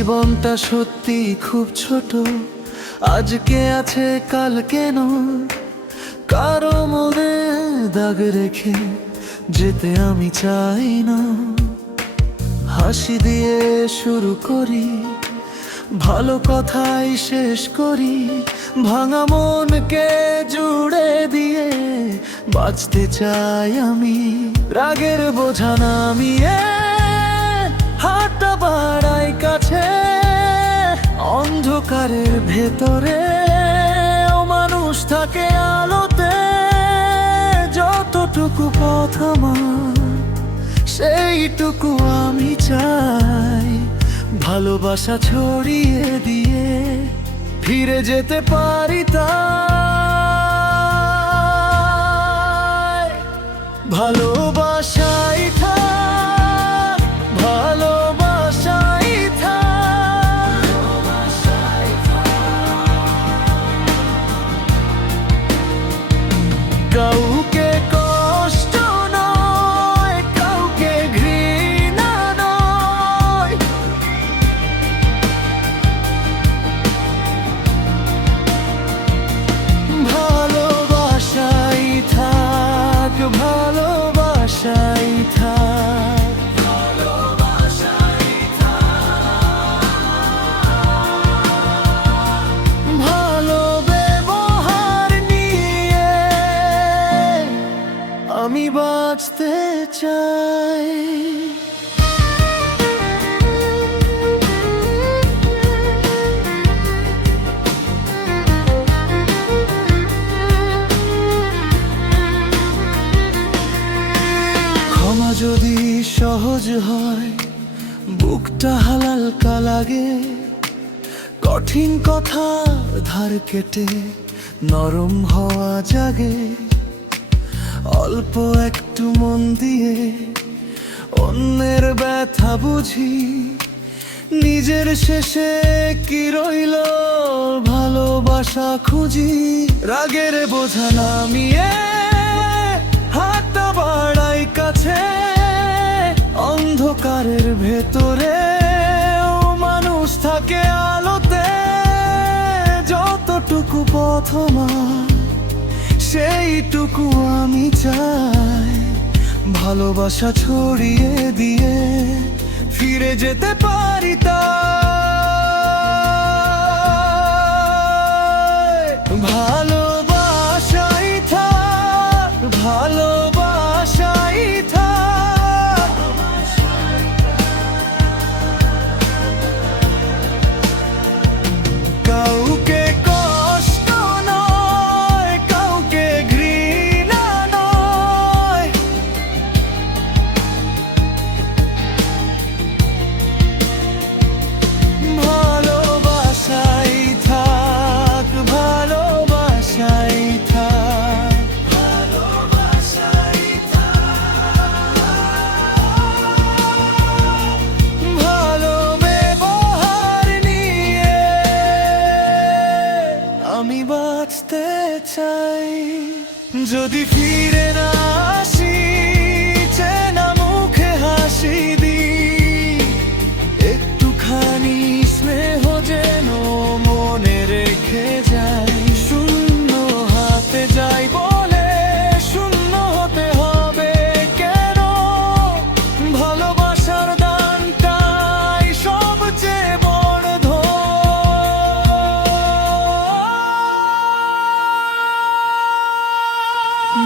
জীবনটা সত্যি খুব ছোট, আজকে আছে কালকে নয়। কারো মনে দাগ রেখে যেতে আমি চাই না। হাসি দিয়ে শুরু করি, ভালো কথাই শেষ করি। ভাঙা মনকে জুড়ে দিয়ে বাঁচতে চাই আমি। রাগের বোঝা নামিয়ে হাতটা বাড়াই কাছে। অন্ধকারের ভেতরে মানুষ থাকে আলোতে। যতটুকু পথ আমার সেইটুকু আমি চাই। ভালোবাসা ছড়িয়ে দিয়ে ফিরে যেতে পারি তাই। ভালোবাসাই থাক, ভালোবাসাই থাক। কাউকে কষ্ট নয়, কাউকে ঘৃণা নয়। ভালোবাসাই থাক, ভালোবাসাই থাক, ভালোবাসাই থাক। ভালো ব্যবহার নিয়ে আমি বাঁচতে চাই। ক্ষমা যদি সহজ হয়, বুকটা হালকা লাগে। কঠিন কথা ধার কেটে নরম হওয়া জাগে। অল্প একটু মন দিয়ে অন্যের ব্যথা বুঝি। নিজের শেষে কি রইল, ভালোবাসা খুঁজি। রাগের বোঝা নামিয়ে হাতটা বাড়াই কাছে। অন্ধকারের ভেতরে মানুষ থাকে আলোতে। যতটুকু পথ আমার সেইটুকু আমি চাই। ভালোবাসা ছড়িয়ে দিয়ে ফিরে যেতে পারি তাই। ভালোবাসাই থাক, ভালোবাসাই থাক। কাউকে কষ্ট নয়, কাউকে ঘৃণা নয়। ভালোবাসাই থাক, ভালোবাসাই থাক, ভালোবাসাই থাক। ভালো ব্যবহার নিয়ে আমি বাঁচতে চাই। যদি ফিরে না আসি, চেনা মুখে হাসি দিই। একটুখানি স্নেহ যেন মনে রেখে যাই। শূন্য হাতে যাই বলে শূন্য হতে হবে কেন? ভালোবাসার দানটাই সবচেয়ে বড় ধন।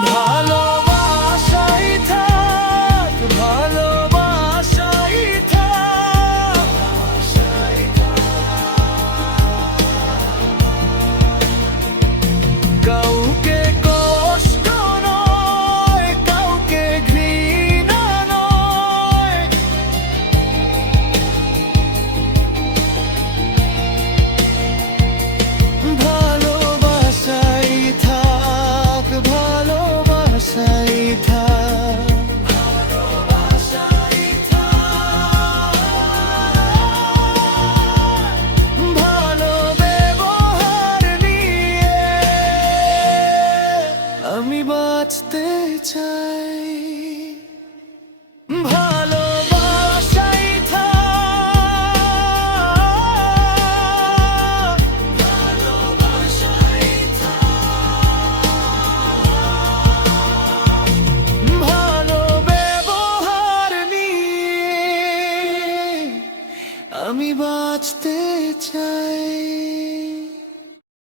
ভালোবাসাই থাক, ভালোবাসাই থাক। কাউকে কষ্ট নয়, কাউকে ঘৃণা নয়। ভালোবাসাই থাক, ভালোবাসাই থাক, ভালোবাসাই থাক। ভালো ব্যবহার নিয়ে আমি বাঁচতে চাই।